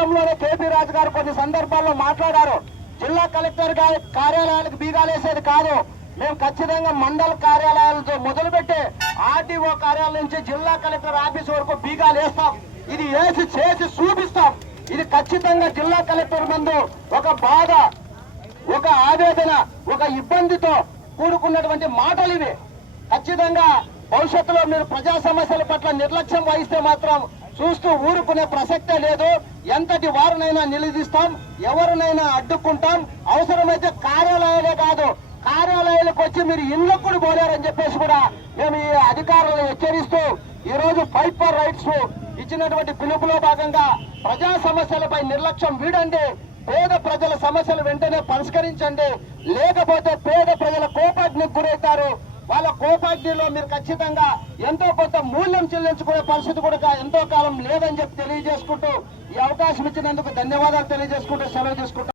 గతంలోనే కేపీ రాజు గారు కొన్ని సందర్భాల్లో మాట్లాడారు. జిల్లా కలెక్టర్ కార్యాలయాలకు బీగాలేసేది కాదు, మేము ఖచ్చితంగా మండల కార్యాలయాలతో మొదలుపెట్టి ఆర్టీఓ కార్యాలయం నుంచి జిల్లా కలెక్టర్ ఆఫీస్ వరకు బీగాలు వేస్తాం. ఇది వేసి చేసి చూపిస్తాం. ఇది ఖచ్చితంగా జిల్లా కలెక్టర్ ముందు ఒక బాధ, ఒక ఆవేదన, ఒక ఇబ్బందితో కూడుకున్నటువంటి మాటలు ఇవి. ఖచ్చితంగా భవిష్యత్తులో మీరు ప్రజా సమస్యల పట్ల నిర్లక్ష్యం వహిస్తే మాత్రం చూస్తూ ఊరుకునే ప్రసక్తే లేదు. ఎంతటి వారినైనా నిలదీస్తాం, ఎవరినైనా అడ్డుకుంటాం. అవసరమైతే కార్యాలయాలే కాదు, కార్యాలయాలకు వచ్చి మీరు ఇళ్లకు కూడా పోలేరని చెప్పేసి కూడా మేము ఈ అధికారులను హెచ్చరిస్తూ ఈ రోజు ఫైట్ ఫర్ రైట్స్ ఇచ్చినటువంటి పిలుపులో భాగంగా ప్రజా సమస్యలపై నిర్లక్ష్యం వీడండి, పేద ప్రజల సమస్యలు వెంటనే పరిష్కరించండి, లేకపోతే పేద ప్రజల కోపాగ్నికి గురవుతారు. వాళ్ళ కోపాగ్నిలో మీరు ఖచ్చితంగా ఎంతో కొంత మూల్యం చెల్లించుకునే పరిస్థితి కూడా ఎంతో కాలం లేదని చెప్పి తెలియజేసుకుంటూ ఈ అవకాశం ఇచ్చినందుకు ధన్యవాదాలు తెలియజేసుకుంటూ సెలవు తీసుకుంటాం.